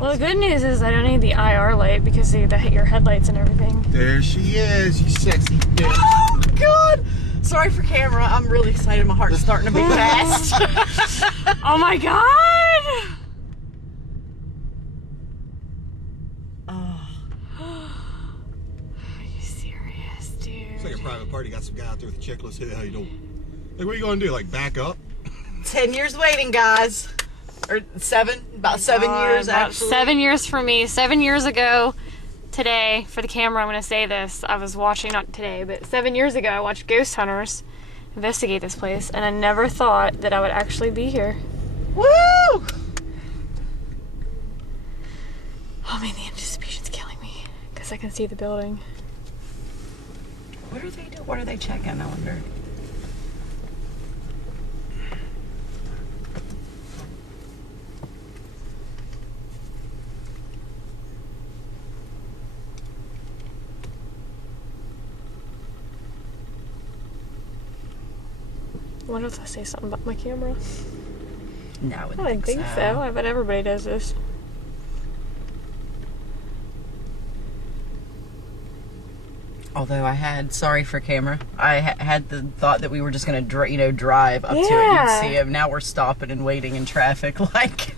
Well, the good news is I don't need the IR light because they hit your headlights and everything. There she is, you sexy bitch. Oh, God. Sorry for camera. I'm really excited. My heart's starting to beat fast. Oh, my God. Oh. Are you serious, dude? It's like a private party. Got some guy out there with a checklist. Hey, how you doing? Like, what are you going to do? Like, back up? 10 years waiting, guys. Or 7? About 7 years, about actually. 7 years for me. 7 years ago today, for the camera, I'm going to say this. I was watching, not today, but 7 years ago, I watched Ghost Hunters investigate this place, and I never thought that I would actually be here. Woo! Oh man, the anticipation's killing me because I can see the building. What are they doing? What are they checking, I wonder? I wonder if I say something about my camera. No, I I don't think so. I bet everybody does this. Although I had, sorry for camera, I had the thought that we were just going to, drive up to it and you'd see him. Now we're stopping and waiting in traffic like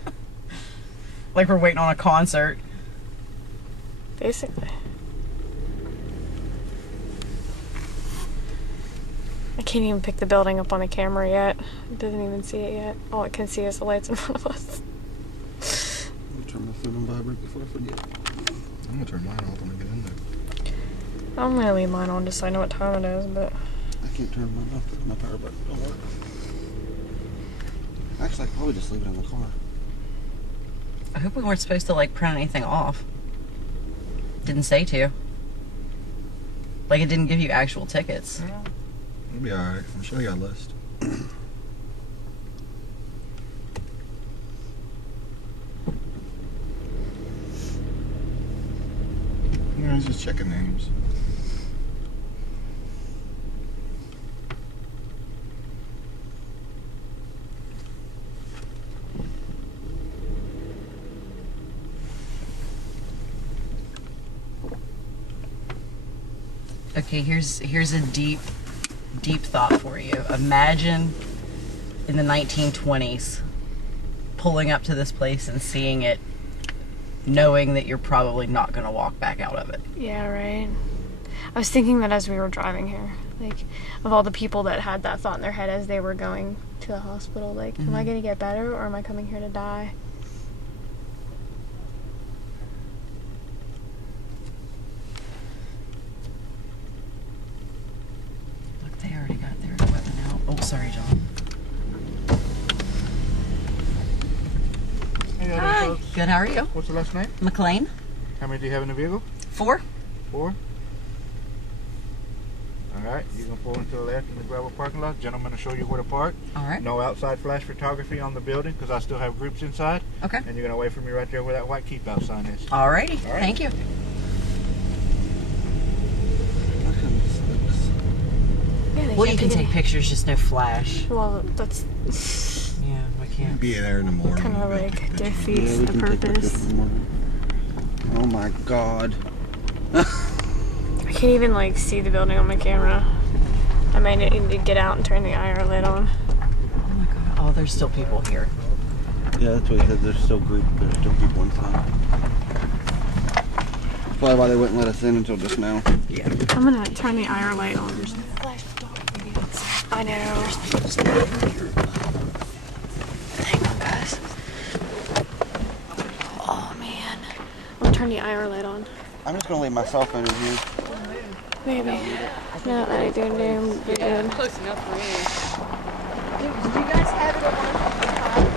we're waiting on a concert. Basically. I can't even pick the building up on the camera yet. It doesn't even see it yet. All it can see is the lights in front of us. Let me turn my phone on vibrate before I forget. I'm going to turn mine off when I get in there. I'm gonna leave mine on just so I know what time it is, but... I can't turn mine off because my power button don't work. Actually, I could probably just leave it in the car. I hope we weren't supposed to, print anything off. Didn't say to. Like, it didn't give you actual tickets. It'll be alright. I'm sure you got a list. I was just checking names. Okay, here's a deep thought for you. Imagine in the 1920s pulling up to this place and seeing it, knowing that you're probably not going to walk back out of it. Yeah, right. I was thinking that as we were driving here, of all the people that had that thought in their head as they were going to the hospital, am I going to get better or am I coming here to die? Look, they already got their equipment out. Oh, sorry, John. Hey, Hi. folks. Good, how are you? What's the last name? McLean. How many do you have in the vehicle? 4. 4. Alright, you can pull into the left in the gravel parking lot. Gentlemen will show you where to park. Alright. No outside flash photography on the building because I still have groups inside. Okay. And you're going to wait for me right there where that white keep out sign is. Alrighty. All right. Thank you. Yeah, Well, you can take pictures, just no flash. Well, that's Yeah, we can't. Be there in the morning. kind of defeats Yeah, we the can take pictures purpose. in the morning. Oh my god. I can't even see the building on my camera. I might need to get out and turn the IR light on. Oh my god. Oh, there's still people here. Yeah, that's what he said. There's still people inside. That's probably why they wouldn't let us in until just now. Yeah. I'm gonna turn the IR light on. I know. Hang on, guys. Oh man. I'll turn the IR light on. I'm just gonna leave my cell phone in here. Maybe. No, I do. We're good. Close enough for me. Did you guys have it at one time?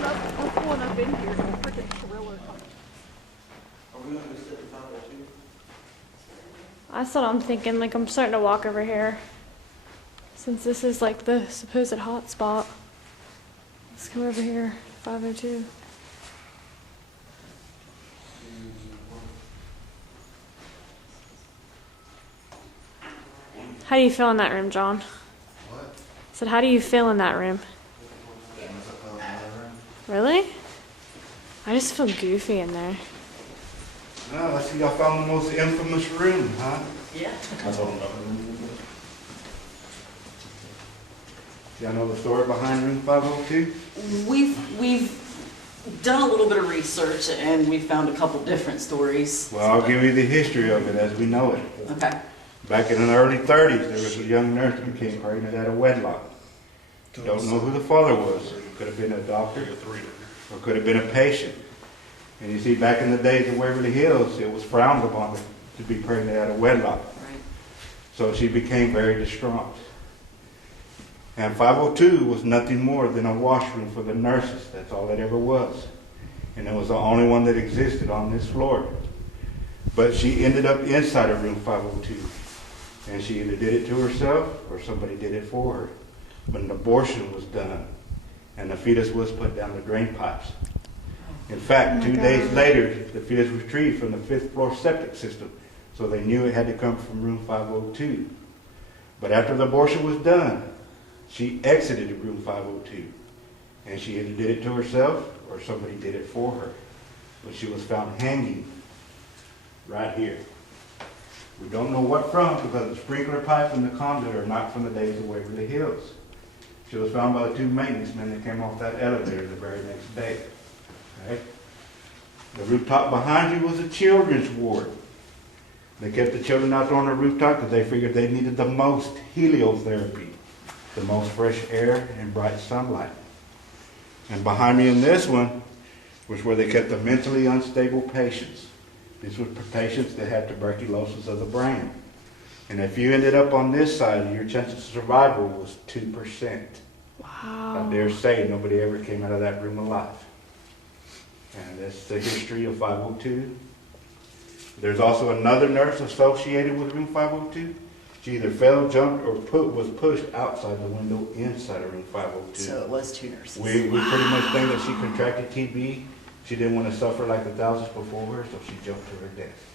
No. I'm pulling up in here. A freaking thriller. That's what I'm thinking. I'm starting to walk over here. Since this is the supposed hot spot. Let's come over here. 502. How do you feel in that room, John? What? I said, how do you feel in that room? Really? I just feel goofy in there. Oh, I see y'all found the most infamous room, huh? Yeah. I told him about the room. Y'all know the story behind room 502? We've done a little bit of research and we found a couple different stories. Well, I'll give you the history of it as we know it. Okay. Back in the early 30s, there was a young nurse who became pregnant out of wedlock. Don't know who the father was. Could have been a doctor or could have been a patient. And you see, back in the days of Waverly Hills, it was frowned upon to be pregnant out of wedlock. Right. So she became very distraught. And 502 was nothing more than a washroom for the nurses. That's all it ever was. And it was the only one that existed on this floor. But she ended up inside of room 502. And she either did it to herself or somebody did it for her. But an abortion was done. And the fetus was put down the drain pipes. In fact, 2 days later, the fetus was retrieved from the 5th floor septic system. So they knew it had to come from room 502. But after the abortion was done, she exited room 502. And she either did it to herself or somebody did it for her. But she was found hanging right here. We don't know what from because the sprinkler pipe and the conduit are not from the days of Waverly Hills. She was found by the 2 maintenance men that came off that elevator the very next day. Okay? The rooftop behind you was a children's ward. They kept the children out there on the rooftop because they figured they needed the most heliotherapy, the most fresh air and bright sunlight. And behind me in this one was where they kept the mentally unstable patients. These were patients that had tuberculosis of the brain. And if you ended up on this side, your chance of survival was 2%. Wow. I dare say nobody ever came out of that room alive. And that's the history of 502. There's also another nurse associated with room 502. She either fell, jumped, or was pushed outside the window inside of room 502. So it was 2 nurses. We pretty much think that she contracted TB. She didn't want to suffer like the thousands before her, so she jumped to her death.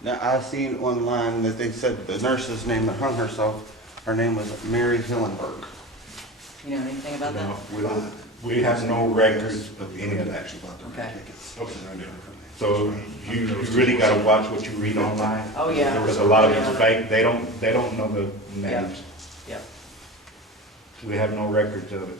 Now, I seen online that they said the nurse's name that hung herself, her name was Mary Hillenberg. You know anything about that? We have no records of any of that. Okay. So you really got to watch what you read online. Oh, yeah. There was a lot of it's fake. They don't know the names. Yep. We have no records of it.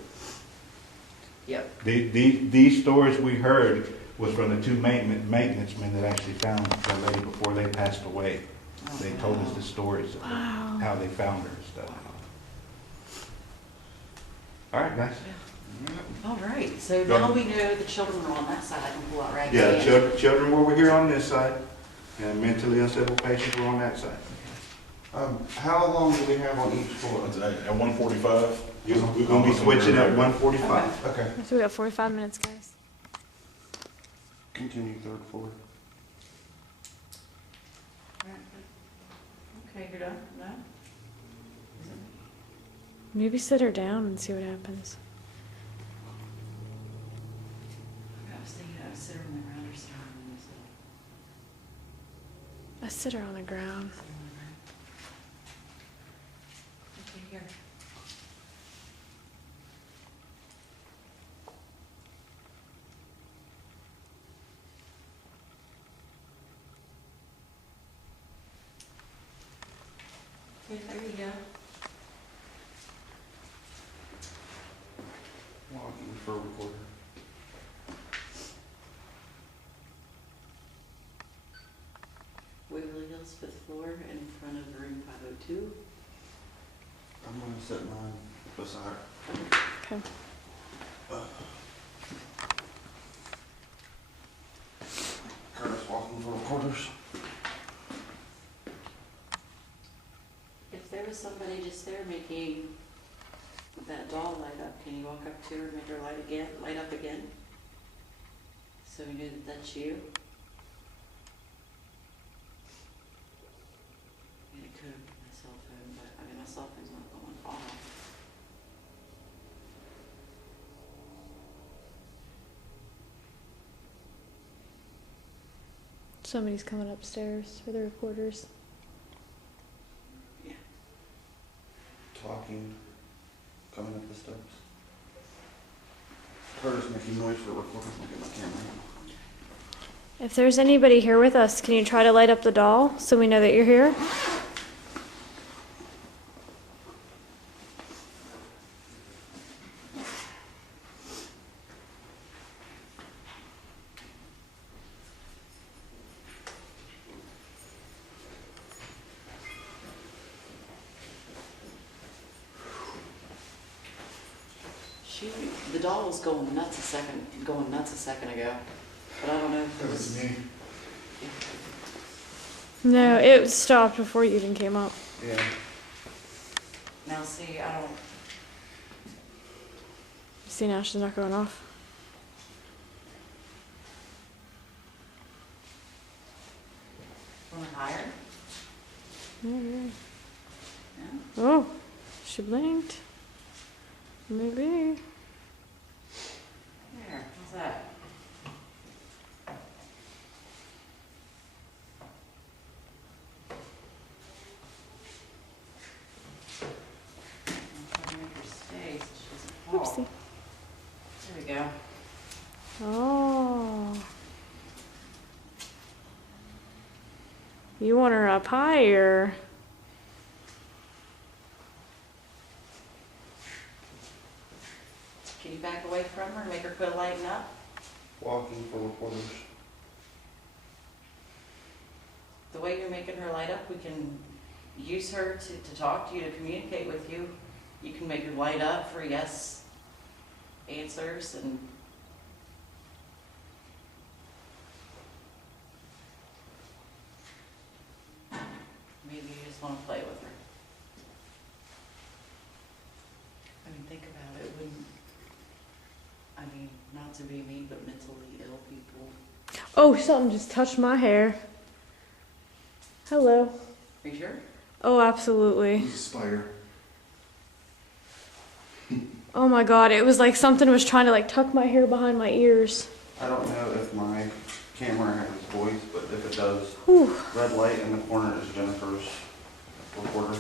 Yep. These stories we heard was from the 2 maintenance men that actually found the lady before they passed away. They told us the stories of how they found her and stuff. All right, guys. All right. So Go now ahead. we know the children are on that side. I can pull out right Yeah, here. children were over here on this side, and mentally unstable patients were on that side. How long do we have on each floor? At 1:45. We're going to be switching at 1:45. Okay. So we got 45 minutes, guys. Continue 3rd floor. Okay, you're done? No? Maybe sit her down and see what happens. I was thinking I would sit her on the ground or sit her on this I sit her on the ground. Okay, here. Okay, there you go. Walking for a recorder. Waverly Hills 5th floor in front of room 502. I'm gonna sit mine beside her. Okay. Curtis walking for recorders. If there was somebody just there making that doll light up, can you walk up to her and make her light up again? So we knew that that's you? And it could have been my cell phone, but I mean, my cell phone's not going off. Somebody's coming upstairs for the recorders. Yeah. Talking. Coming up the steps. Curtis making noise for recording. I'll get my camera. If there's anybody here with us, can you try to light up the doll so we know that you're here? The doll was going nuts a second ago, but I don't know if it was me. No, it stopped before you even came up. Yeah. Now see, I don't. See, now she's not going off. Want higher? Maybe. Yeah. Oh, she blinked. Maybe. There. How's that? I'm trying to make her stay so she doesn't fall. Oopsie. There we go. Oh. You want her up higher. Can you back away from her and make her quit lighting up? Walking for reporters. The way you're making her light up, we can use her to talk to you, to communicate with you. You can make her light up for yes answers and maybe you just want to play with her. I mean, think about it. Not to be mean, but mentally ill people. Oh, something just touched my hair. Hello. Are you sure? Oh, absolutely. He's a spider. Oh my god, it was like something was trying to like tuck my hair behind my ears. I don't know if my camera has voice, but if it does, Whew. red light in the corner is Jennifer's recorder.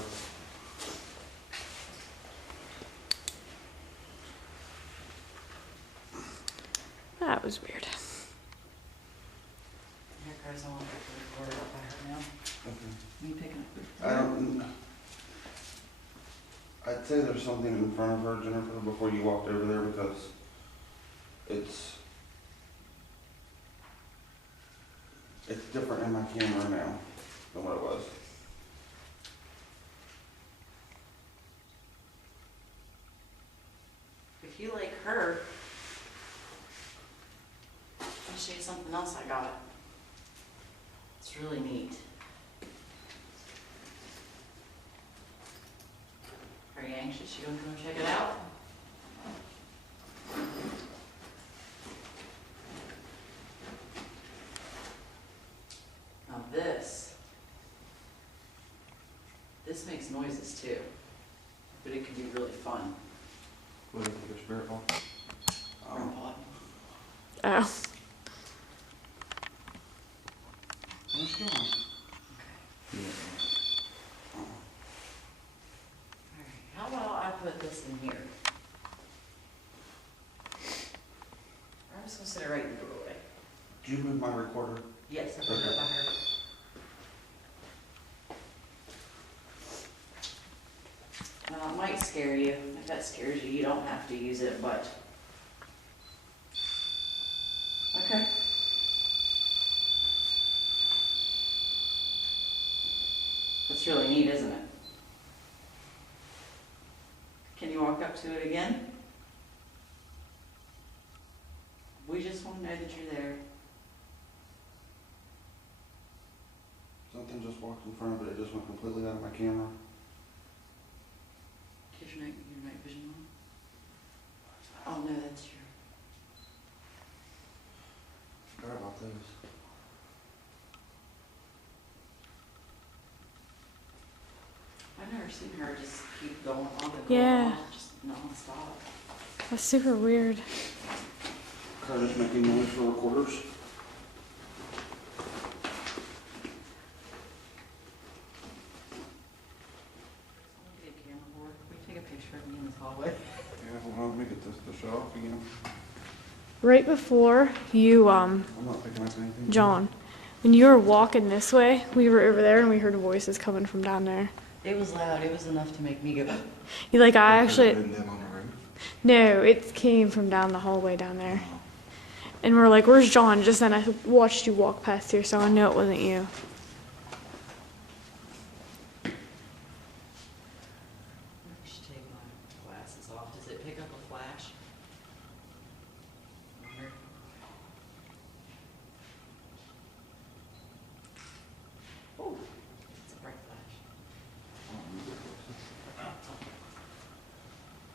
That was weird. Here, Chris, I want to record it by her now. Okay. You picking up? I don't. I'd say there's something in front of her, Jennifer, before you walked over there because it's different in my camera now than what it was. If you like her, I'll show you something else I got. It's really neat. Are you anxious? You gonna come check it out? Now this makes noises too, but it can be really fun. What is it, your spirit ball? REM pod. Oh. What's going on? Alright, how about I put this in here? I'm just gonna sit it right in the doorway. Did you move my recorder? Yes, I put it by her. It might scare you. If that scares you, you don't have to use it, but. Okay. That's really neat, isn't it? Can you walk up to it again? We just want to know that you're there. Something just walked in front of it. It just went completely out of my camera. Get your night vision on. Oh no, that's your. Forgot about those. I've never seen her just keep going on and Yeah. going on, just non-stop. That's super weird. Curtis making noise for recorders. Someone get a camera board. Can we take a picture of me in this hallway? Yeah, hold on, let me get this to show off again. right before you, I'm not picking up anything. John, when you were walking this way, we were over there and we heard voices coming from down there. It was loud. It was enough to make me go. You like, I Could have actually, been them on the roof. no, it came from down the hallway down there. And we're like, where's John? Just then I watched you walk past here, so I know it wasn't you. I should take my glasses off. Does it pick up a flash? I wonder. Oh, it's a bright flash.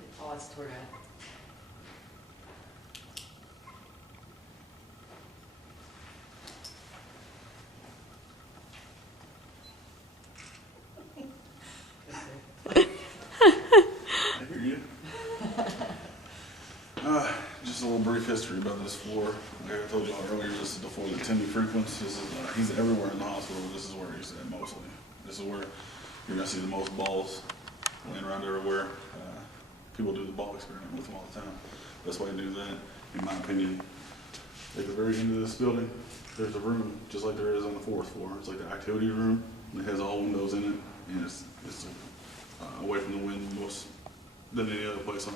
It paused toward it. I hear you. Just a little brief history about this floor. Like I told you all earlier, this is the floor that Timmy frequents. This is, he's everywhere in the hospital. This is where he's at mostly. This is where you're going to see the most balls laying around everywhere. People do the ball experiment with them all the time. Best way to do that, in my opinion, at the very end of this building, there's a room just like there is on the 4th floor. It's like the activity room. It has all windows in it, and it's away from the wind most than any other place on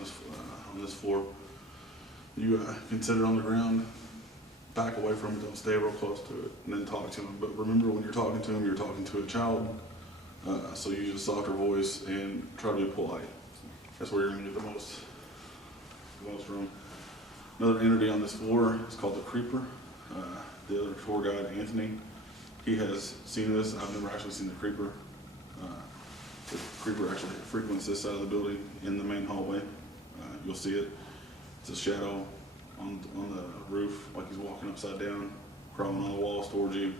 this floor. You can sit it on the ground, back away from it, don't stay real close to it, and then talk to him. But remember, when you're talking to him, you're talking to a child, so you use a softer voice and try to be polite. That's where you're going to get the most room. Another entity on this floor is called the Creeper. The other tour guide, Anthony, he has seen this. I've never actually seen the Creeper. The Creeper actually frequents this side of the building in the main hallway. You'll see it. It's a shadow on the roof, like he's walking upside down, crawling on the walls towards you.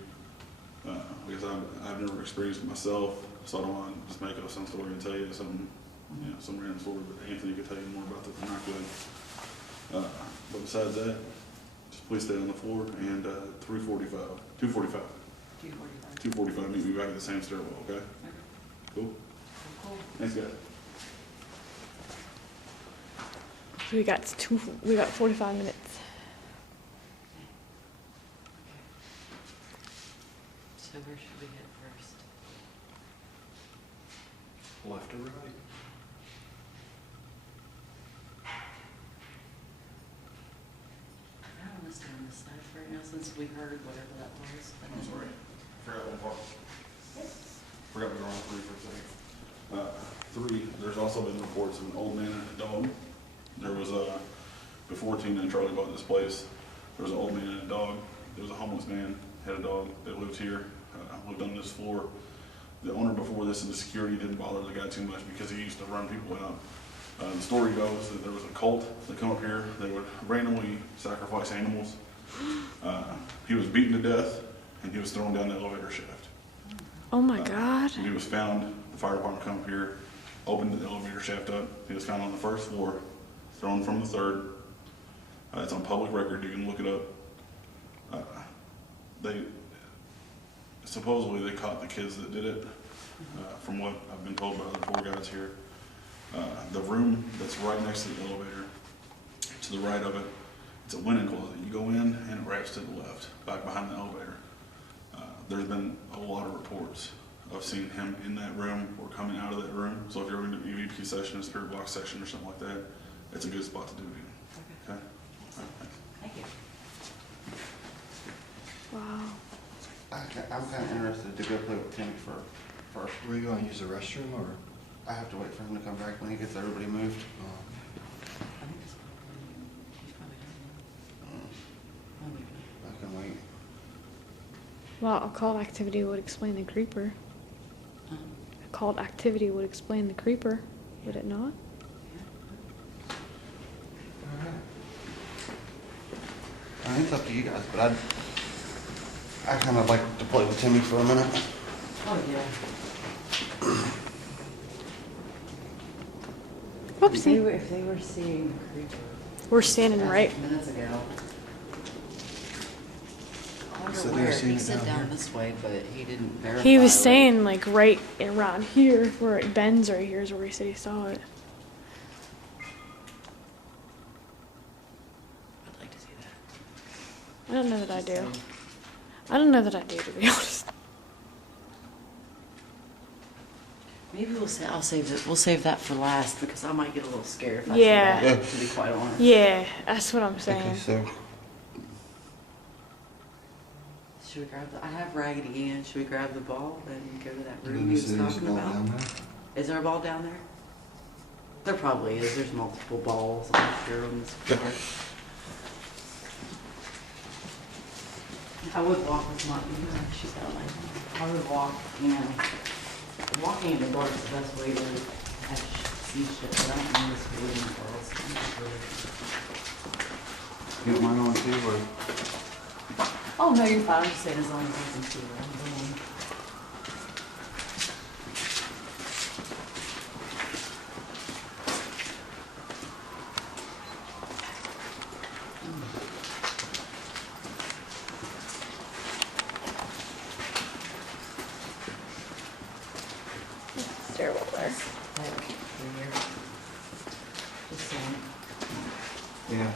Because I've never experienced it myself, so I don't want to just make up some story and tell you something, some random story. But Anthony could tell you more about that than I could. But besides that, just please stay on the floor and 245. 245. Meet me back at the same stairwell. Okay. Cool. Thanks, guys. We got 45 minutes. So where should we head first? Left or right? I don't want to stay on this side for right now since we heard whatever that was. I'm sorry. Forgot one part. Forgot we were on 3 for a second. 3, there's also been reports of an old man and a dog. There was before Tina and Charlie bought this place, there was an old man and a dog. There was a homeless man, had a dog that lived here, lived on this floor. The owner before this and the security didn't bother the guy too much because he used to run people out. The story goes that there was a cult that come up here. They would randomly sacrifice animals. He was beaten to death and he was thrown down the elevator shaft. Oh my God. When he was found, the fire department come up here, opened the elevator shaft up. He was found on the 1st floor, thrown from the 3rd. It's on public record, you can look it up. Supposedly they caught the kids that did it, from what I've been told by other tour guides here. The room that's right next to the elevator, to the right of it, it's a linen closet. You go in and it wraps to the left, back behind the elevator. There's been a lot of reports of seeing him in that room or coming out of that room. So if you're going to do an EVP session, a spirit box session or something like that, it's a good spot to do it in. Okay? All right, thanks. Thank you. Wow. I'm kind of interested to go play with Timmy first. Were you going to use the restroom or? I have to wait for him to come back when he gets everybody moved. I think it's he's probably done. I'll leave it. I can wait. Well, a called activity would explain the creeper. A called activity would explain the creeper, would it not? I mean, it's up to you guys, but I kind of like to play with Timmy for a minute. Oh, yeah. Whoopsie. If they were seeing the creeper. We're standing right. Minutes ago. I wonder So they're where. seeing He it said down down here. this way, but he didn't verify. He was like- saying like right around here, where it bends right here is where he said he saw it. I'd like to see that. I don't know that I do. I don't know that I do, to be honest. Maybe I'll save it. We'll save that for last because I might get a little scared if I Yeah. say that, to be quite honest. Yeah, that's what I'm saying. Okay, so Should we grab I have Raggedy Ann. Should we grab the ball and go to that room let you me was see. There's a talking ball about? down there. Is there a ball down there? There probably is. There's multiple balls, I'm sure, on this floor. I would walk with my, she's got like, I would walk, walking in the dark is the best way to see shit, but I don't know this wooden balls. You don't mind on too, or? Oh, no, you're fine. I'm just saying as long as I can see where I'm going. Terrible there. Heck, weird. Just saying. Yeah,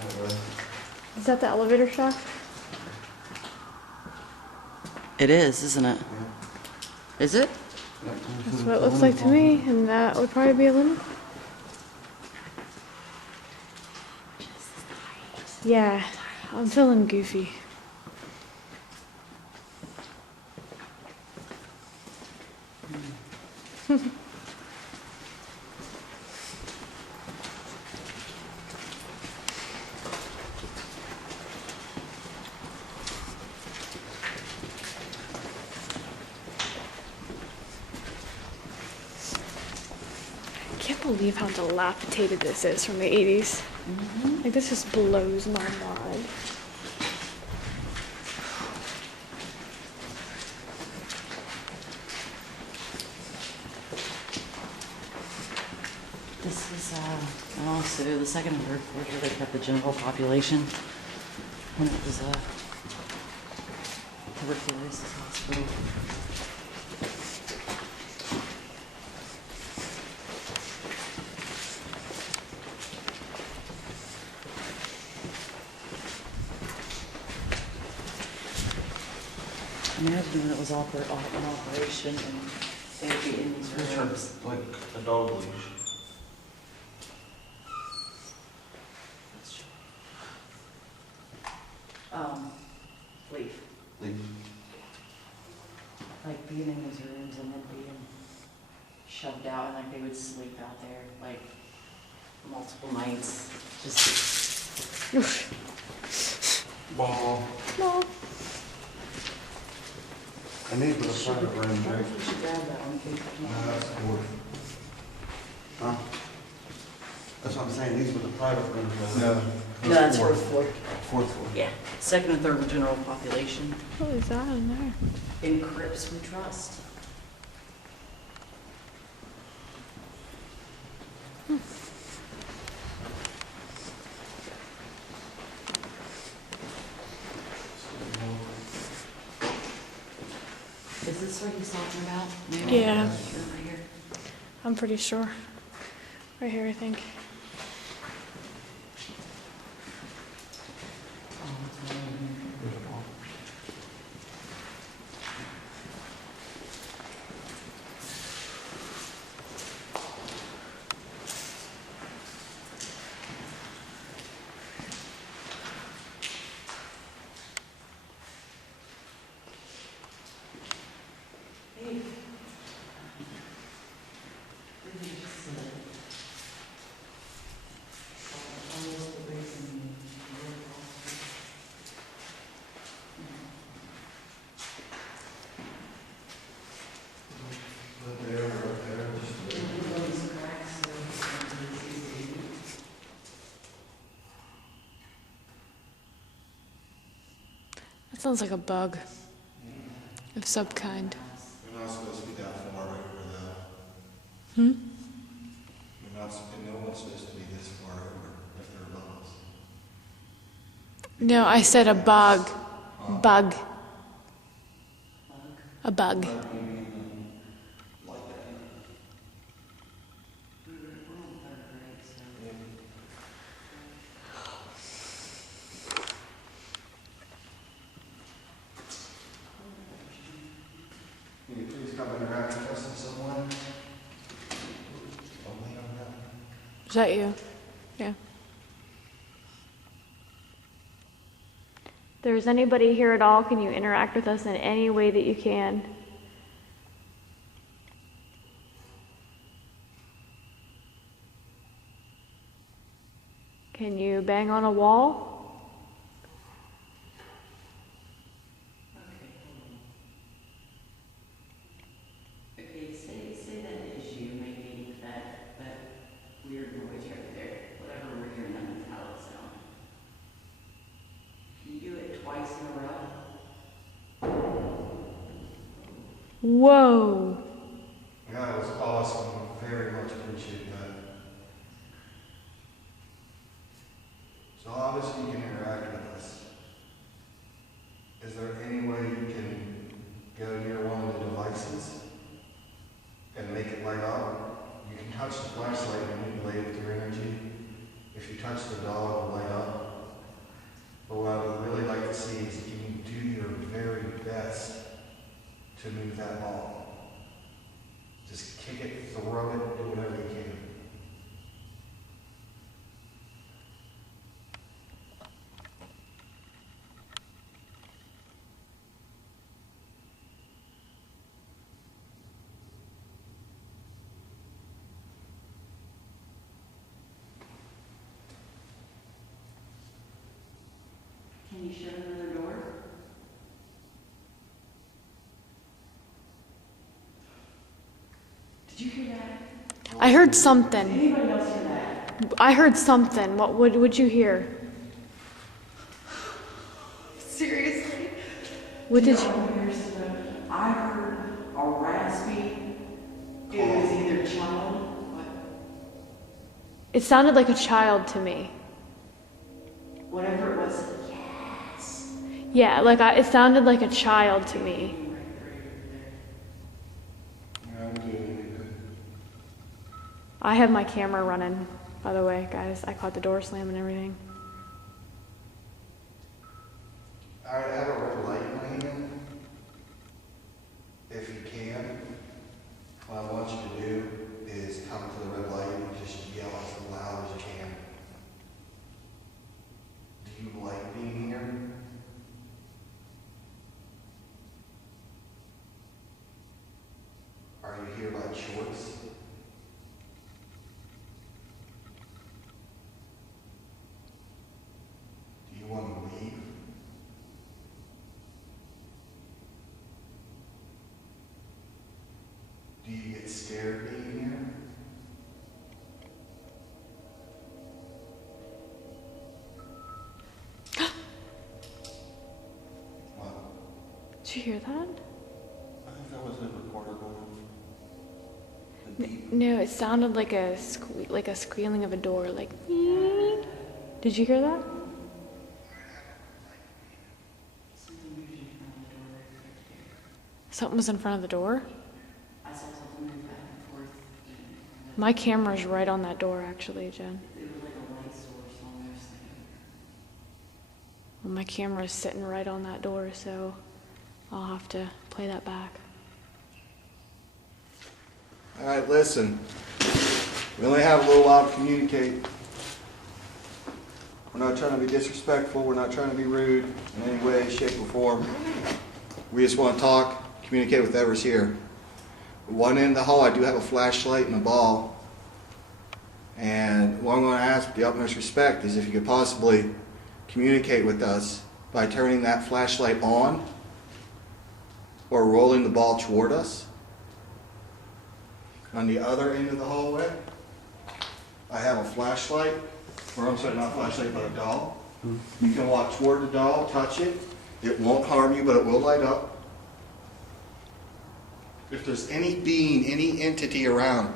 Is that the elevator shaft? It is, isn't it? yeah. Is it? That's what it looks like to me, and that would probably be a limit. Yeah, I'm feeling goofy. I can't believe how dilapidated this is from the 80s. Like, this just blows my mind. This is, and also the second and third floors where they kept the general population when it was a tuberculosis hospital. Imagine when it was in operation and they would be in these rooms. Like a dog leash. Leaf. Leash. Like being in these rooms and then being shoved out and like they would sleep out there like multiple nights. Just Ball. No. I need for the private room, Jake. we should grab that one. No, that's fourth. Huh? That's what I'm saying, these were the private rooms. No. No, that's fourth floor. Fourth floor. Yeah. Second and third general population. What is that in there? In crypts we trust. Is this what he's talking about? Maybe? Yeah. Over here. I'm pretty sure. Right here, I think. Oh, it's right over here. There's a ball. That sounds like a bug of some kind. You're not supposed to be that far over though. Hmm? You're not, no one's supposed to be this far over if they're above us. No, I said a bug. Bug. A bug. Is that you? Yeah. If there's anybody here at all, can you interact with us in any way that you can? Can you bang on a wall? Okay, say that issue making that weird noise right there. Whatever we're hearing, that's how it sounds. Can you do it twice in a row? Whoa. Yeah, it was awesome. Very much appreciate that. So obviously you can interact with us. Is there any way you can go near one of the devices and make it light up? You can touch the flashlight and manipulate it with your energy. If you touch the doll, it'll light up. But what I would really like to see is if you can do your very best to move that ball. Just kick it, throw it, do whatever you can. Can you shut another door? Did you hear that? I heard something. Anybody else hear that? I heard something. What would you hear? Seriously? What did you? I heard a raspy. It was either child. What? It sounded like a child to me. Whatever it was. Yes. Yeah, it sounded like a child to me. I'm doing good. I have my camera running, by the way, guys. I caught the door slam and everything. I have a red light in my hand. If you can, what I want you to do is come to the red light and just yell as loud as you can. Do you like being here? Are you here by choice? Do you want to leave? Do you get scared being here? What? Did you hear that? I think that was a recorder going off. The beep. No, it sounded like a squealing of a door, like. "Beep." Did you hear that? Something was in front of the door. I saw something move back and forth. My camera's right on that door, actually, Jen. It was like a light source almost. Well, my camera's sitting right on that door, so I'll have to play that back. All right, listen. We only have a little while to communicate. We're not trying to be disrespectful. We're not trying to be rude in any way, shape, or form. We just want to talk, communicate with whoever's here. One end of the hall, I do have a flashlight and a ball. And what I'm going to ask with the utmost respect is if you could possibly communicate with us by turning that flashlight on or rolling the ball toward us. On the other end of the hallway, I have a flashlight, or I'm sorry, not a flashlight, but a doll. You can walk toward the doll, touch it. It won't harm you, but it will light up. If there's any being, any entity around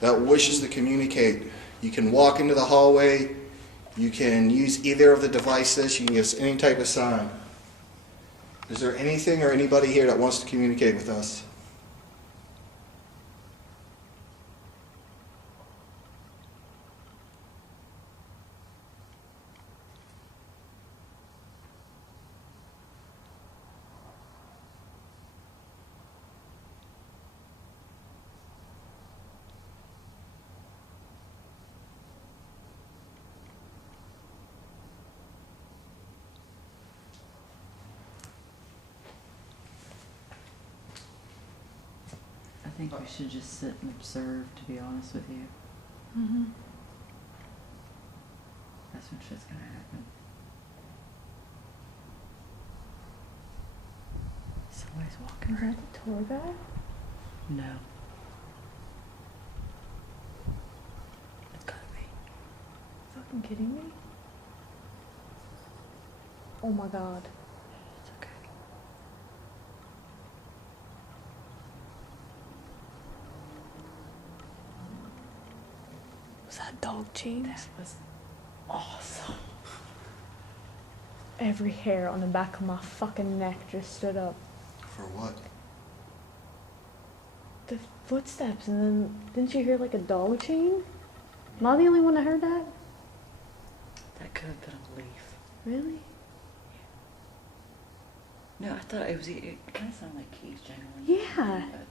that wishes to communicate, you can walk into the hallway. You can use either of the devices. You can give us any type of sign. Is there anything or anybody here that wants to communicate with us? think we should just sit and observe, to be honest with you. Mm-hmm. That's when shit's gonna happen. Somebody's walking. Is that the tour guide? No. It's gotta be. Fucking kidding me? Oh my god. It's okay. Was that dog chains? That was awesome. Every hair on the back of my fucking neck just stood up. For what? The footsteps, and then didn't you hear like a dog chain? Am I the only one that heard that? That could have been a leaf. Really? No, I thought it kind of sounded like keys generally. Yeah. But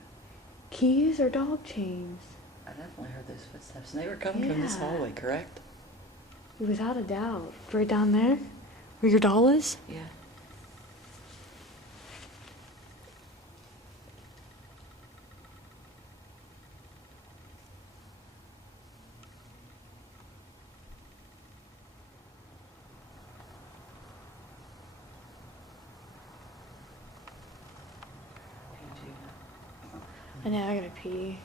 Keys or dog chains? I definitely heard those footsteps, and they were coming from this Yeah. hallway, correct? Without a doubt. Right down there? Where your doll is? Yeah. I know, I gotta pee.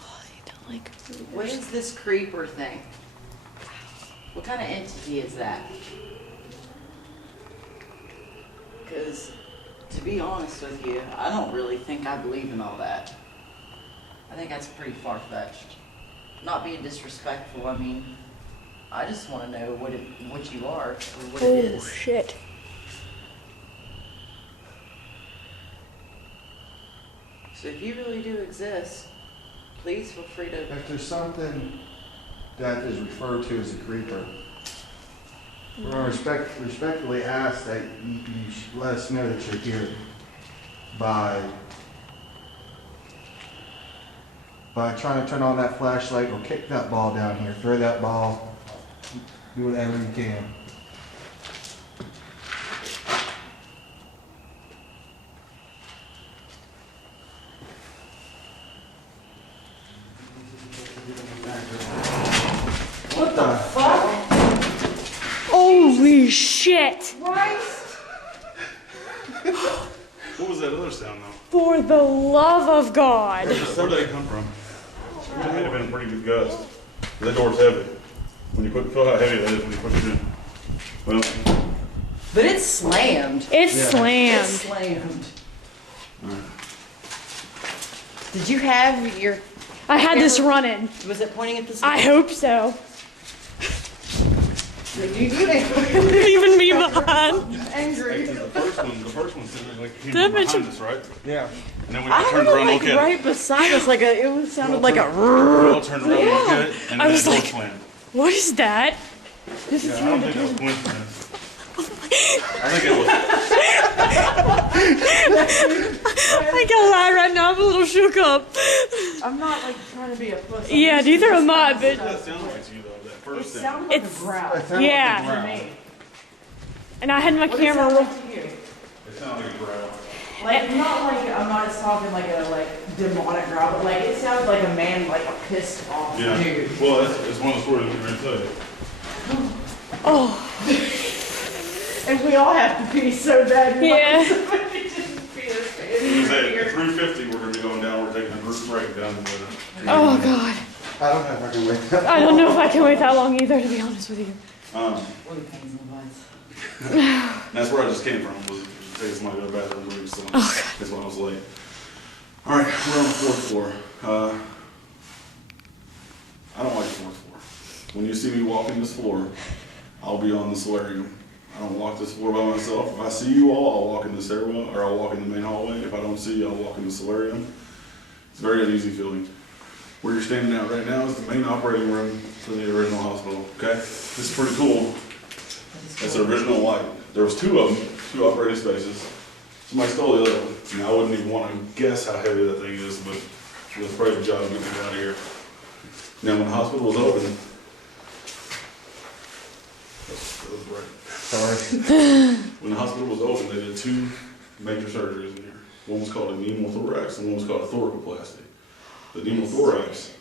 Oh, you don't like food. What is this creeper thing? What kind of entity is that? Because, to be honest with you, I don't really think I believe in all that. I think that's pretty far-fetched. Not being disrespectful, I mean, I just want to know what you are, or what it Oh, is. shit. So if you really do exist, please feel free to... If there's something that is referred to as a creeper, we're going to respectfully ask that you let us know that you're here by trying to turn on that flashlight or kick that ball down here, throw that ball, do whatever you can. What the fuck? Holy shit! What was that other sound though? For the love of God. Where'd they come from? It may have been a pretty good gust. That door's heavy. When you feel how heavy that is when you push it in. Well, But it's slammed. It's Yeah. slammed. It's slammed. Did you have your... I had this running. Was it pointing at this? I hope so. Leaving me behind. Angry. the first one sounded like he That was bitch- behind us, right? Yeah. And then we I all heard turned it around and like looked at right beside us, like it sounded like a... We all turned around and looked at it, and I then was the door like- slammed. What is that? This is Yeah, I don't think it was coincidence. I think it was. I can't lie right now. I'm a little shook up. I'm not like trying to be a pussy. Yeah, neither am I, but That sounded like you though. That It first sound. sounded like It's- a growl. yeah. To me. And I had my What does it camera. sound like to you? It sounded like a growl. Like not like I'm not just talking like a demonic growl, but like it sounded like a man like a pissed off Yeah. dude. Well, it's one of the stories we're going to tell you. Oh, And we all have to pee so bad. yeah. You said at 3:50 we're going to be going down. We're taking a group break down to the. Oh God. I don't know if I can wait that I don't know if I can wait that long either, to be honest with you. What are the pains in the butts? That's where I just came from. Was taking somebody to the bathroom break, so that's why I was late. All right, we're on the 4th floor. I don't like the 4th floor. When you see me walking this floor, I'll be on the solarium. I don't walk this floor by myself. If I see you all, I'll walk in the stairwell, or I'll walk in the main hallway. If I don't see you, I'll walk in the solarium. It's a very uneasy feeling. Where you're standing at right now is the main operating room for the original hospital, okay? This is pretty cool. That's the original light. There was 2 of them, 2 operating spaces. Somebody stole the other one. Now, I wouldn't even want to guess how heavy that thing is, but it was a pretty good job getting it out of here. Now, when the hospital was open, that was right. Sorry. When the hospital was open, they did 2 major surgeries in here. One was called a pneumothorax and one was called a thoracoplasty. The pneumothorax,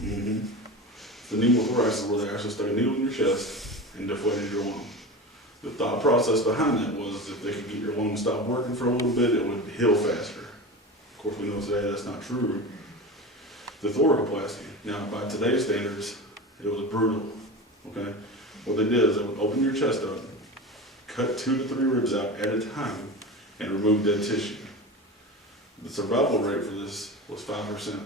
the pneumothorax is where they actually stuck a needle in your chest and deflated your lung. The thought process behind that was if they could get your lung to stop working for a little bit, it would heal faster. Of course, we know today that's not true. The thoracoplasty, now by today's standards, it was brutal, okay? What they did is they would open your chest up, cut 2 to 3 ribs out at a time, and remove dead tissue. The survival rate for this was 5%.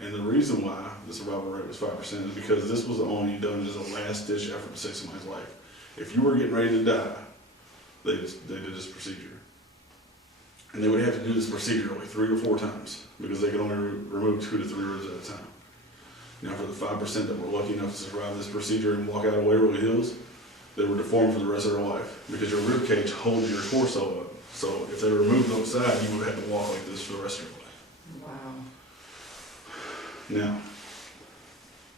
And the reason why the survival rate was 5% is because this was only done as a last-ditch effort to save somebody's life. If you were getting ready to die, they did this procedure. And they would have to do this procedure only 3 or 4 times because they could only remove 2 to 3 ribs at a time. Now for the 5% that were lucky enough to survive this procedure and walk out of Waverly Hills, they were deformed for the rest of their life because your rib cage holds your torso up. So if they removed the side, you would have to walk like this for the rest of your life. Wow. Now,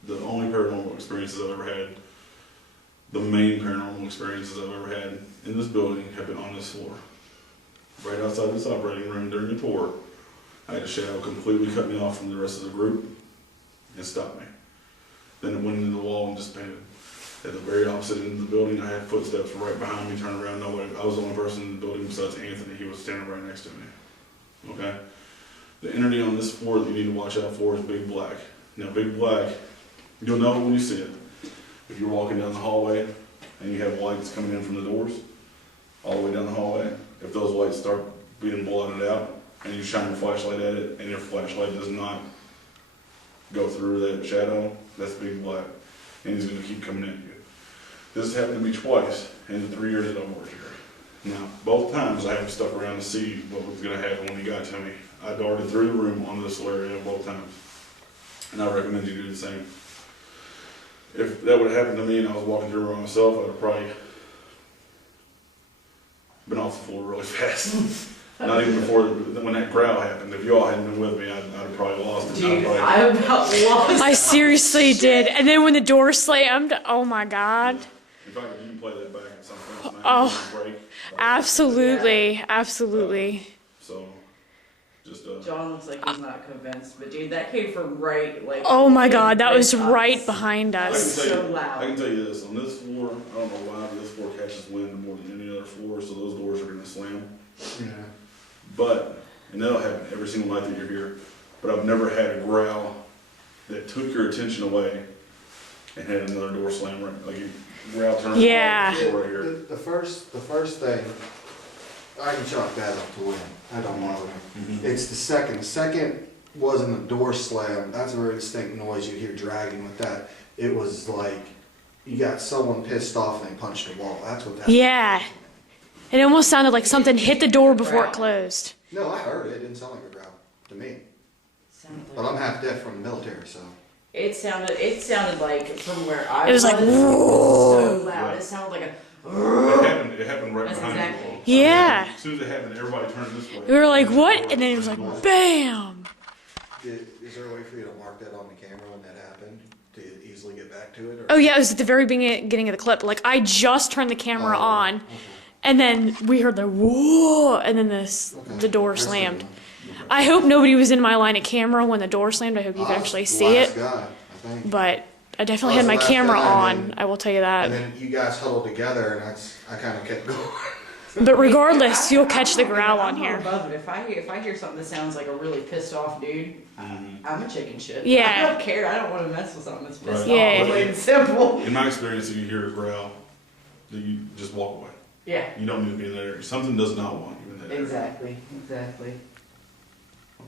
the only paranormal experiences I've ever had, the main paranormal experiences I've ever had in this building have been on this floor. Right outside this operating room during the tour, I had a shadow completely cut me off from the rest of the group and stopped me. Then it went into the wall and dissipated. At the very opposite end of the building, I had footsteps right behind me, turned around, nobody. I was the only person in the building besides Anthony. He was standing right next to me. Okay? The entity on this floor that you need to watch out for is Big Black. Now, Big Black, you'll know it when you see it. If you're walking down the hallway and you have lights coming in from the doors, all the way down the hallway, if those lights start being blotted out and you shine your flashlight at it and your flashlight does not go through that shadow, that's Big Black. And he's going to keep coming at you. This has happened to me twice in the 3 years that I've worked here. Now, both times I haven't stuck around to see what was going to happen when he got to me. I darted through the room on this area both times. And I recommend you do the same. If that would have happened to me and I was walking through by myself, I would have probably been off the floor really fast. Not even before, when that growl happened. If you all hadn't been with me, I'd have probably lost it. Dude, I about lost. I seriously did. And then when the door slammed, oh my God. In fact, if you can play that back at some point tonight, Oh, break. absolutely, absolutely. So, just John looks like he's not convinced, but dude, that came from right, like. Oh my God, that was us. right behind I us. can tell So you, loud. I can tell you this, on this floor, I don't know why, but this floor catches wind more than any other floor, so those doors are gonna slam. Yeah. But, and that'll happen every single night that you're here, but I've never had a growl that took your attention away and had another door slam right, like you growl turns Yeah. right here. The first thing, I can chalk that up to win. I don't know. It's the second. The second wasn't a door slam. That's a very distinct noise you hear dragging with that. It was like you got someone pissed off and they punched a wall. That's what that Yeah. It almost sounded like something hit the door before it closed. No, I heard it. It didn't sound like a growl to me. Sounded But like- I'm half deaf from the military, so. It sounded like from where I It was like, so loud. It sounded like a. It happened right That's behind exactly. you. Yeah. As soon as it happened, everybody turned this way. We were like, what? And then it was like, bam. Is there a way for you to mark that on the camera when that happened to easily get back to it? Or? Oh yeah, it was at the very beginning of the clip. Like I just turned the camera on, and then we heard the whoa, and then the door slammed. I hope nobody was in my line of camera when the door slammed. I hope you could actually see it. Guy, I think. But I definitely had my camera on. I will tell you And that. then you guys huddled together, and I kind of kept going. But regardless, you'll catch the growl on I'm not here. above it. If I hear something that sounds like a really pissed off dude, I'm a chicken shit. Yeah. I don't care. I don't want to mess with something that's pissed Right. Yeah. off. Plain and simple. In my experience, if you hear a growl, you just walk away. Yeah. You don't need to be in that area. Something does not want you in that area. Exactly. Exactly.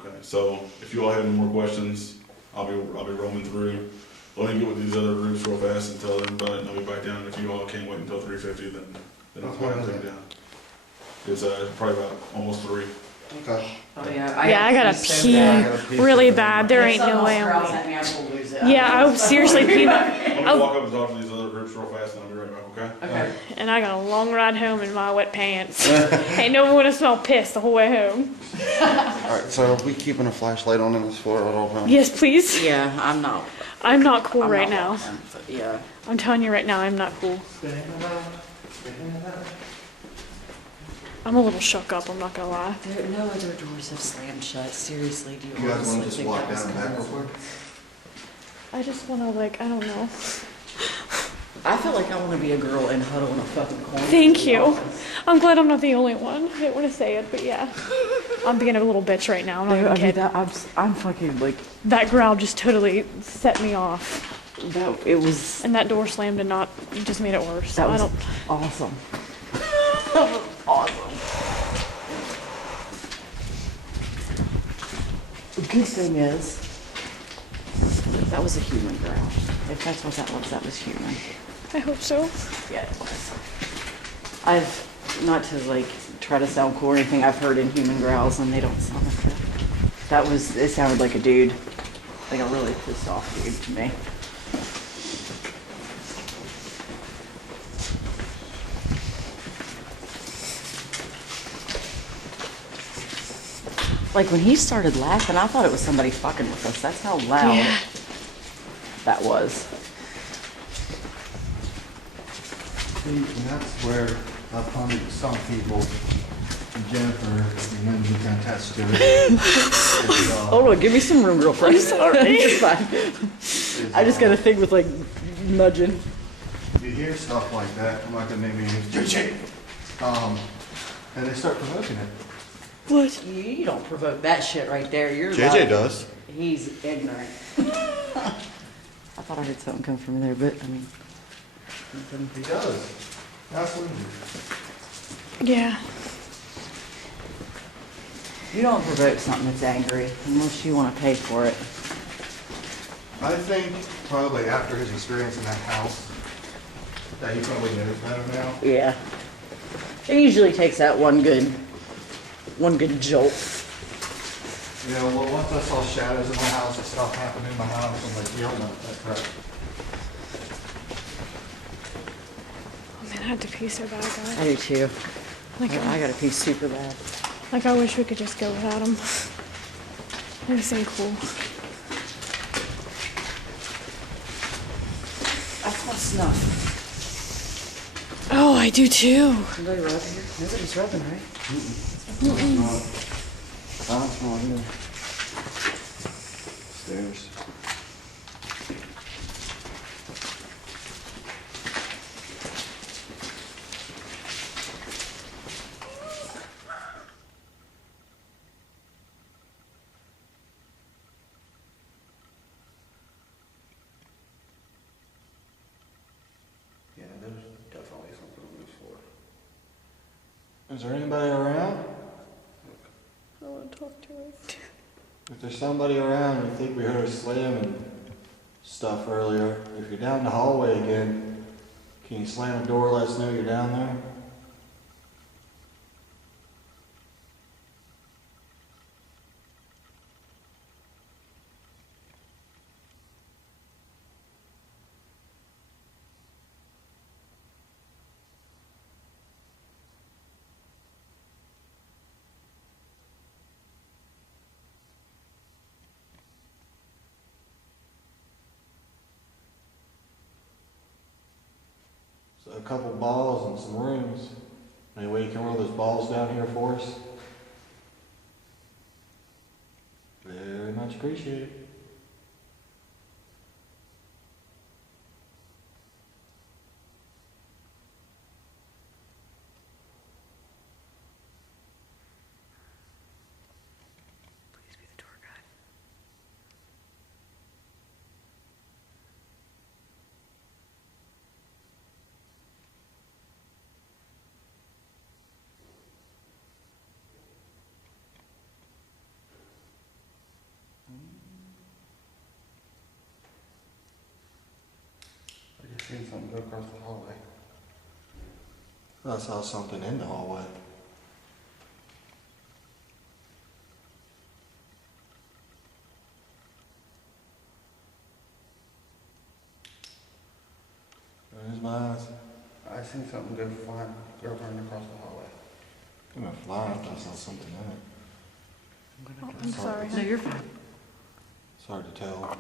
Okay, so if you all have any more questions, I'll be roaming through. Let me get with these other groups real fast and tell them about it, and I'll be back down. If you all can't wait until 3:50, then I'll go ahead and take it down. It's probably about almost 3. Okay. Oh yeah. Yeah, I gotta pee really bad. There ain't no way I'm waiting. Yeah, I would seriously pee. I'm gonna walk up and talk to these other groups real fast, and I'll be right back. Okay? Okay. And I got a long ride home in my wet pants. Ain't no one gonna smell piss the whole way home. Alright, so are we keeping a flashlight on in this floor at all times? Yes, please. Yeah, I'm not. I'm not cool I'm right not now. walking, but yeah. I'm telling you right now, I'm not cool. I'm a little shook up, I'm not gonna lie. No other doors have slammed shut. Seriously, do you You guys honestly want to just think walk that was down back real coincidence? quick? I just wanna, like, I don't know. I feel like I want to be a girl and huddle in a fucking corner. Thank you. I'm glad I'm not the only one. I didn't want to say it, but yeah. I'm being a little bitch right now. I'm not even kidding. I'm fucking like That growl just totally set me off. that. It was And that door slammed and not just made it worse. that I was don't. awesome. That was awesome. The good thing is that was a human growl. If that's what that was human. I hope so. Yeah, it was. I've, not to like try to sound cool or anything, I've heard inhuman growls and they don't sound like that. That was, it sounded like a dude. Like a really pissed off dude to me. Like when he started laughing, I thought it was somebody fucking with us. That's how loud Yeah. that was. See, and that's where I find some people, Jennifer, you know, you can attest to it. is, Hold on, give me some room, girlfriend. I'm sorry. You're fine. is, I just got a thing with like nudging. You hear stuff like that, I'm not gonna name any names, JJ. And they start provoking it. What? You don't provoke that shit right there. You're JJ like- does. He's ignorant. I thought I heard something come from there, but I mean, nothing. He does. Absolutely. Yeah. You don't provoke something that's angry unless you want to pay for it. I think probably after his experience in that house, that he probably knows better now. Yeah. It usually takes that one good jolt. You know, well, once I saw shadows in my house and stuff happen in my house, I'm like, yeah, no, that's right. Oh man, I had to pee so bad, guys. I do too. Like, I got to pee super bad. like I wish we could just go without him. They seem cool. I smell snuff. Oh, I do too. Somebody rub here? Nobody's rubbing, right? I don't smell either. Stairs. Yeah, there's definitely something on this floor. Is there anybody around? I want to talk to him. If there's somebody around, you think we heard a slam and stuff earlier. If you're down the hallway again, can you slam the door, let us know you're down there? So a couple balls and some rooms. Any way you can roll those balls down here for us? Very much appreciated. Please be the tour guide. I just seen something go across the hallway. I saw something in the hallway. There's my eyes. I seen something go flying, go running across the hallway. I'm gonna fly if I saw something in it. Oh, I'm sorry. No, you're fine. It's hard to tell.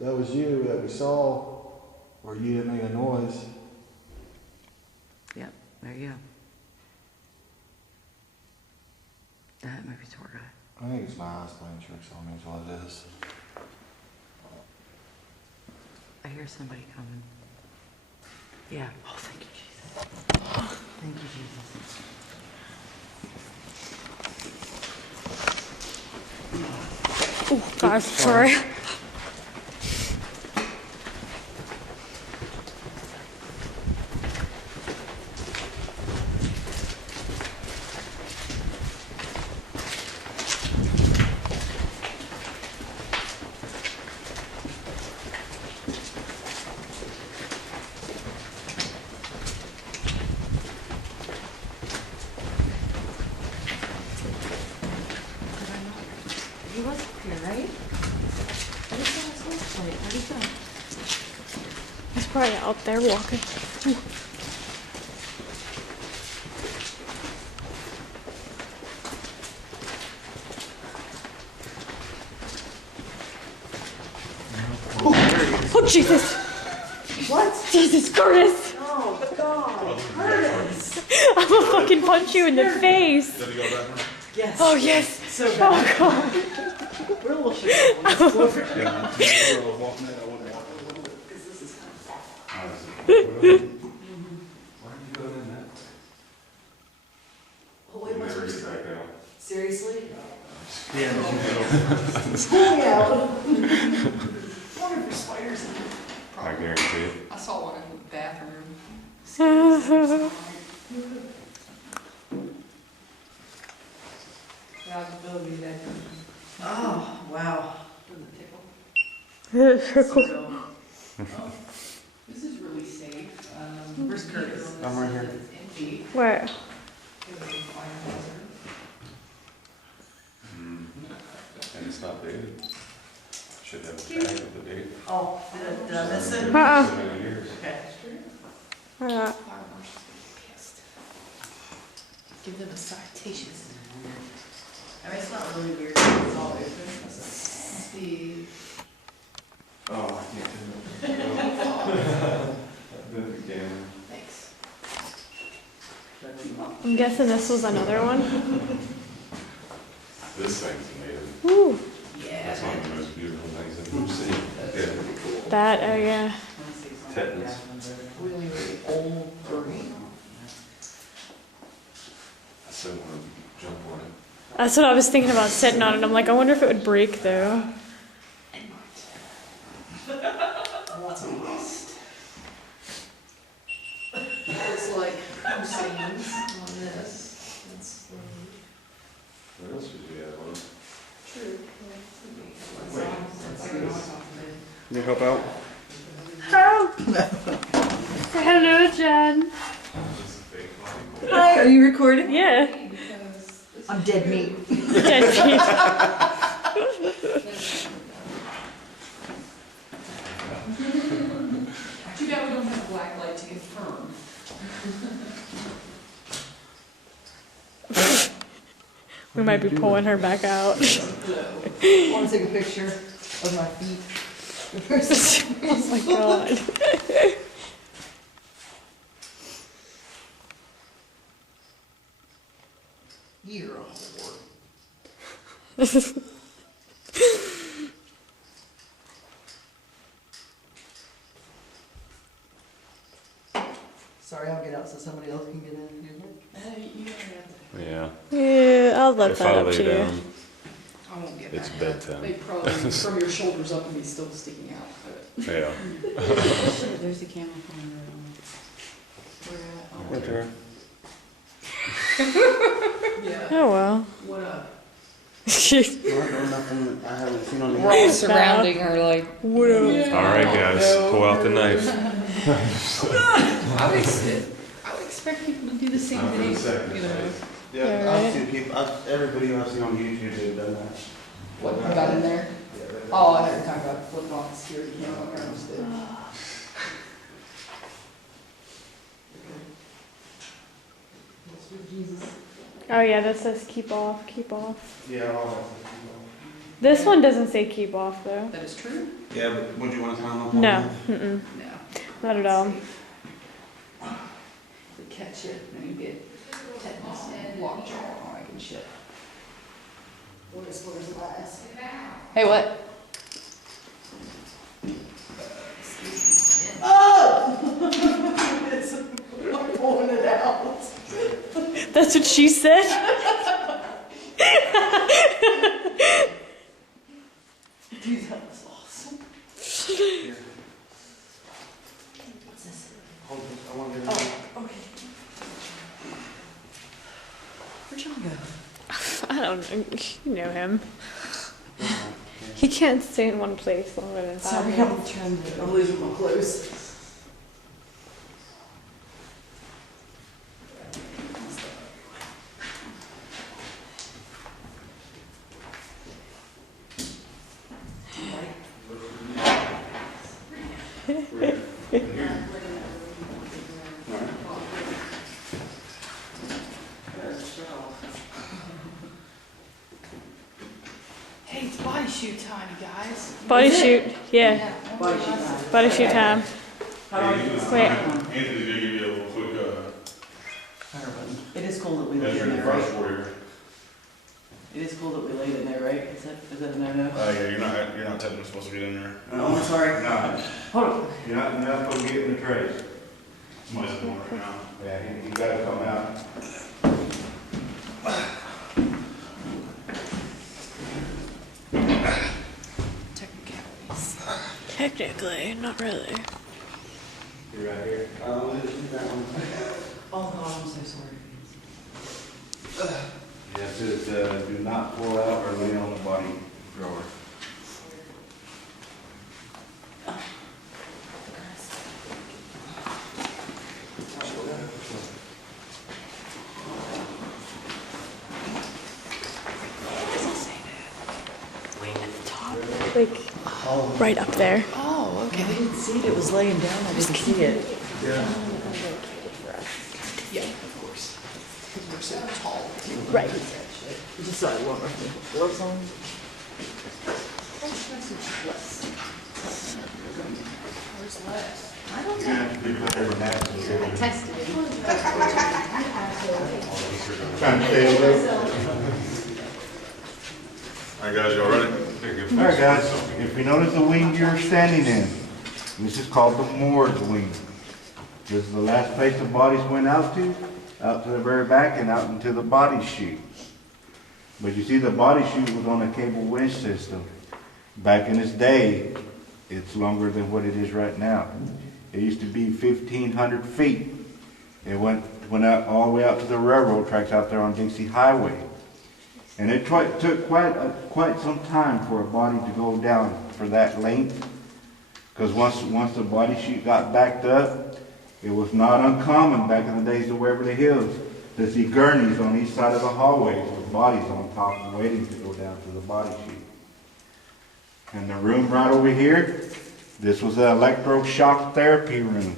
that was you that we saw, or you that made a noise. Yep, there you go. That movie tour guy. I think it's my eyes playing tricks on me is what it is. I hear somebody coming. Yeah. Oh, thank you, Jesus. Thank you, Jesus. Oh, guys, sorry. He was up here, right? What is that supposed to What is that? He's probably out there walking. Ooh. Oh, Jesus! What? Jesus, Curtis! Oh, God. Curtis. I'm gonna fucking punch you in the face! Did he go back? Yes. Oh, yes! So bad. Oh, God! We're a little shit on this floor. Yeah, I was walking in, I wouldn't walk a little bit. This is kind of bad. Why did you go in that? Oh, wait, what's Never get back out. Seriously? Yeah. Pull me out. Wonder if there's spiders in there. I guarantee it. I saw one in the bathroom. Yeah, I was ability that. Oh, wow. Doesn't tickle. Circle. So, this is really safe. Where's Curtis? I'm right here. It's empty. Where? It was a fire hazard. And it's not dated. Should have a tag with the date. Oh, did I miss it? Uh-uh. 7 years. Okay. Uh, Fire marshal's gonna be pissed. Give them a citation. I mean, it's not really weird. It's all open. Must be. Oh, I can't do it. Thanks. I'm guessing this was another one. This thing's amazing. Woo! That's one of the most beautiful things I've ever seen. Yeah. That, oh yeah. Tetanus. Really, really old green. I still want to jump on it. That's what I was thinking about sitting on it. I'm like, I wonder if it would break though. It might. Lots of rust. It's like Hussein's on this. That's What else did you have on? true. Can you help out? Help! Hello, Jen. Is this a fake one? Hi, are you recording? Yeah. I'm dead meat. Dead teeth. Too bad we don't have black light to confirm. We might be pulling her back out. I want to take a picture of my feet. Oh my god. You're a whore. Sorry, I'll get out so somebody else can get in. You don't have to. Yeah. Yeah, I'll let If that I up lay to you. down, I won't get it's back up. bedtime. They probably, from your shoulders up and be still sticking out. But Yeah. there's the camera phone right on. Where at? Winter. Yeah. Oh well. What up? Nothing I haven't seen on the We're all surrounding her like. What up? All right, guys, pull out the knife. I would expect people to do the same Not for the thing. second, You know. right? Yeah, Alright. I've seen people, everybody I've seen on YouTube, they've done that. What got in there? Yeah, they've done Oh, I thought you were talking about flipping off the security camera cameras. Jesus. Oh yeah, that says keep off, keep off. Yeah, all that stuff. This one doesn't say keep off though. That is true? Yeah, but would you want to time up? No, mm-mm, No. not at all. They catch it, then you get tetanus and lockjaw and all that good shit. Where's the last? Hey, what? Oh! I'm pulling it out. That's what she said. Dude, that was awesome. What's this? Hold this. I want to get Oh, okay. Where'd John go? I don't know. You know him. He can't stay in one place longer than 5 Sorry, minutes. I'm losing my clothes. Hey, it's body shoot time, you guys. Body shoot, yeah. Body shoot time. Body shoot time. Wait. Anthony's gonna give you a little quick, It is cool that we laid measure in the there, first right? for you. It is cool that we laid in there, right? Is that a no-no? Yeah, you're not technically supposed to get in there. Oh, I'm sorry. No, Hold on. you're not supposed to get in the trays. Somebody's doing it right now. Yeah, you gotta come out. Technicalities. Technically, not really. You're right here. Oh, God, I'm so sorry. Yes, it says, do not pull out or lay on the body drawer. Like, right up there. Oh, okay. I didn't see it. It was laying down. I didn't see it. Yeah. Yeah, of course. Because we're so tall. Right. Just so I won't have gloves on. Where's Les? I don't know. Tested it. Trying to stay awake. All right, guys, y'all ready? All right, guys, if you notice the wing you're standing in, this is called the morgue wing. This is the last place the bodies went out to the very back and out into the body chute. But you see the body chute was on a cable winch system. Back in its day, it's longer than what it is right now. It used to be 1,500 feet. It went out all the way out to the railroad tracks out there on Dixie Highway. And it took quite some time for a body to go down for that length. Because once the body chute got backed up, it was not uncommon back in the days of Waverly Hills to see gurneys on each side of the hallway with bodies on top waiting to go down to the body chute. And the room right over here, this was the electroshock therapy room.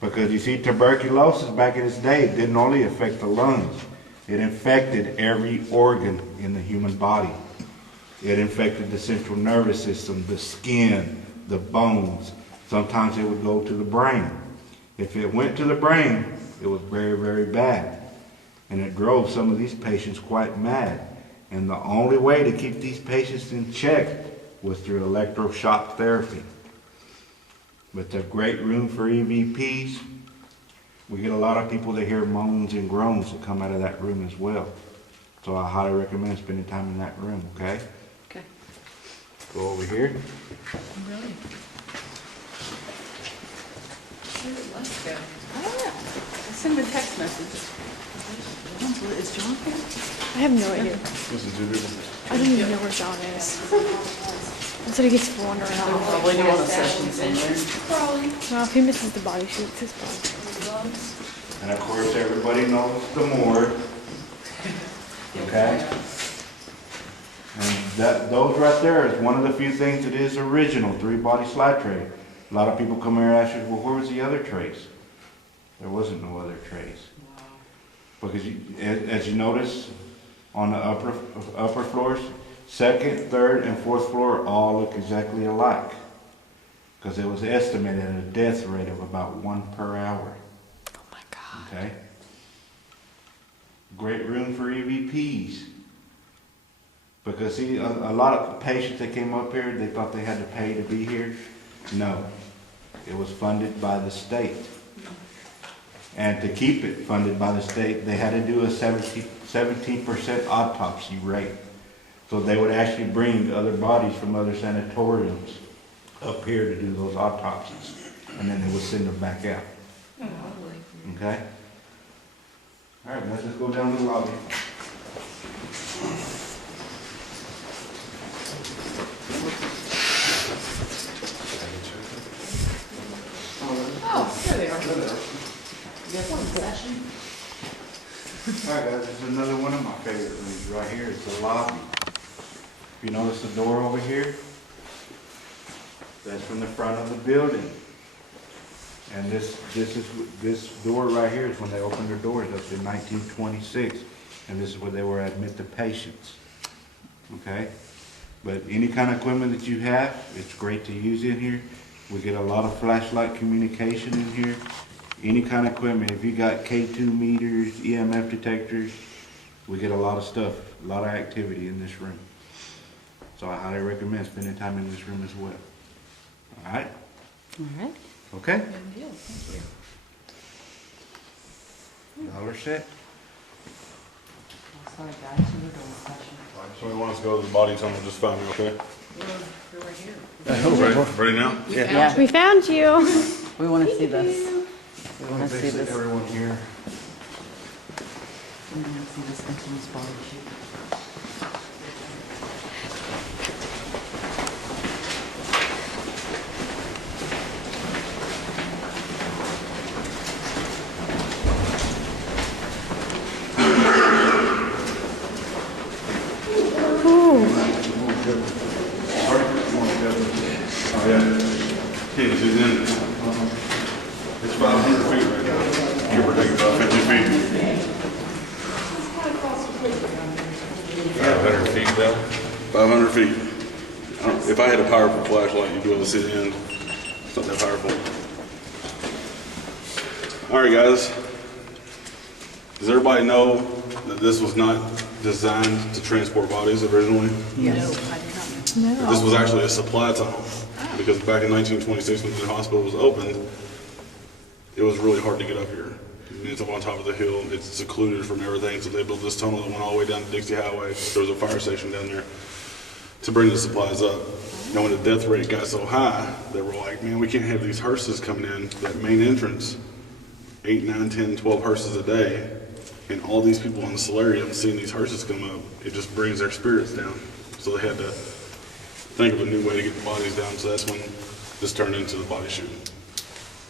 Because you see, tuberculosis back in its day didn't only affect the lungs. It infected every organ in the human body. It infected the central nervous system, the skin, the bones. Sometimes it would go to the brain. If it went to the brain, it was very, very bad. And it drove some of these patients quite mad. And the only way to keep these patients in check was through electroshock therapy. But the great room for EVPs, we get a lot of people that hear moans and groans that come out of that room as well. So I highly recommend spending time in that room, okay? Okay. Go over here. Really? Where did Les go? I don't know. I sent him a text message. Is John here? I have no idea. This is two people. I don't even know where John is. That's what he gets for wandering around. Probably doing a session somewhere. Probably. Well, if he misses the body shoot, it's his fault. And of course, everybody knows the morgue. Okay? And those right there is one of the few things that is original, 3-body slide tray. A lot of people come here and ask you, well, where was the other trays? There wasn't no other trays. Because as you notice on the upper floors, second, third, and fourth floor all look exactly alike. Because it was estimated at a death rate of about 1 per hour. Oh my God. Okay? Great room for EVPs. Because see, a lot of patients that came up here, they thought they had to pay to be here. No. It was funded by the state. And to keep it funded by the state, they had to do a 17% autopsy rate. So they would actually bring other bodies from other sanatoriums up here to do those autopsies. And then they would send them back out. Okay? All right, let's just go down to the lobby. Oh, there they are. You guys want a session? All right, guys, this is another one of my favorite rooms right here. It's the lobby. If you notice the door over here, that's from the front of the building. And this door right here is when they opened their doors up in 1926. And this is where they were admit the patients. Okay? But any kind of equipment that you have, it's great to use in here. We get a lot of flashlight communication in here. Any kind of equipment, if you got K2 meters, EMF detectors, we get a lot of stuff, a lot of activity in this room. So I highly recommend spending time in this room as well. All right? All right. Okay? Good deal. Thank you. Y'all are set? Sorry, guys, we're doing a session. So we want us to go to the body tunnel, just find me, okay? We're right here. Ready now? Yeah. We found you. We want to see this. We want to see Basically, this. everyone here. We want to see this infamous body sheet. Oh, yeah. Can't zoom in. It's 500 feet right now. Give or take about 50 feet. 500 feet though? 500 feet. If I had a powerful flashlight, you'd be able to see the end. It's not that powerful. All right, guys. Does everybody know that this was not designed to transport bodies originally? Yes. This was actually a supply tunnel. Because back in 1926, when the hospital was opened, it was really hard to get up here. I mean, it's up on top of the hill. It's secluded from everything. So they built this tunnel that went all the way down to Dixie Highway. There was a fire station down there to bring the supplies up. And when the death rate got so high, they were like, man, we can't have these hearses coming in, that main entrance, 8, 9, 10, 12 hearses a day. And all these people in the solarium seeing these hearses come up, it just brings their spirits down. So they had to think of a new way to get the bodies down. So that's when this turned into the body chute.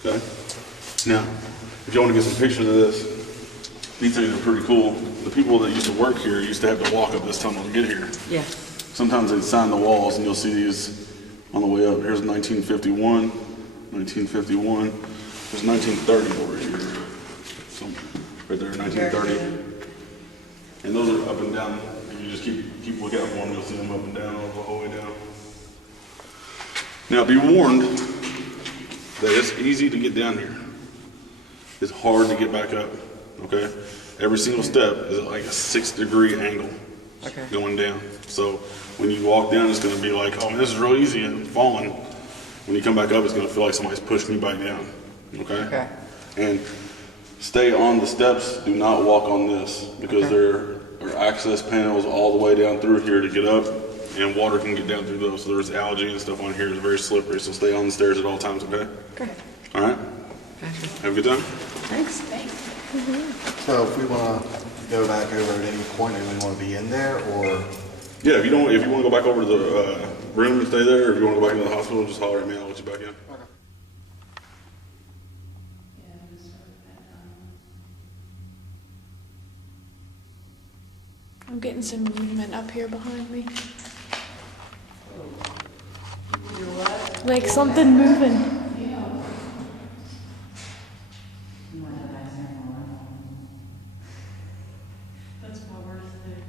Okay? Now, if you want to get some pictures of this, these things are pretty cool. The people that used to work here used to have to walk up this tunnel to get here. Yeah. Sometimes they'd sign the walls, and you'll see these on the way up. Here's 1951, 1951. There's 1930 over here. So, right there, 1930. And those are up and down. If you just keep looking out for them, you'll see them up and down all the whole way down. Now, be warned that it's easy to get down here. It's hard to get back up, okay? Every single step is like a 6-degree angle going down. So when you walk down, it's gonna be like, oh man, this is real easy and falling. When you come back up, it's gonna feel like somebody's pushing you back down, okay? And stay on the steps, do not walk on this, because there are access panels all the way down through here to get up, and water can get down through those. So there's algae and stuff on here. It's very slippery, so stay on the stairs at all times, okay? Okay. All right? Have a good time? Thanks. So if we want to go back over at any point, do we want to be in there or? Yeah, if you want to go back over to the room and stay there, or if you want to go back into the hospital, just holler at me. I'll let you back in. I'm getting some movement up here behind me. Like something moving. That's my worst thing.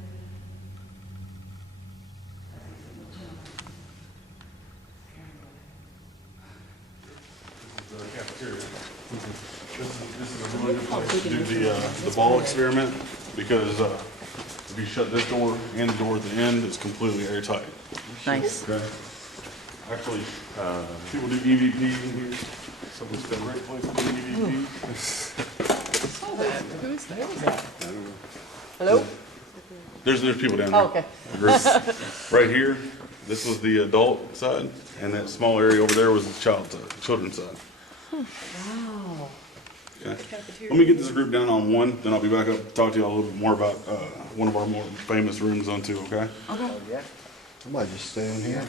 This is a really good place to do the ball experiment because if you shut this door and the door at the end, it's completely airtight. Nice. Okay. Actually, people do EVP in here. So it's a great place to do EVP. Who's that? Hello? There's people down there. Oh, okay. Right here, this was the adult side, and that small area over there was the children's side. Wow. Okay. Let me get this group down on one, then I'll be back up to talk to you all a little bit more about one of our more famous rooms on two, okay? Okay. I might just stay in here.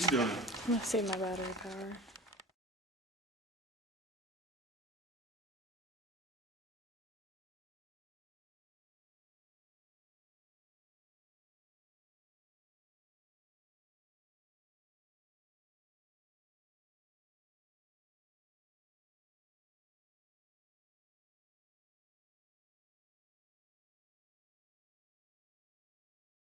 You doing it? I'm gonna save my battery power.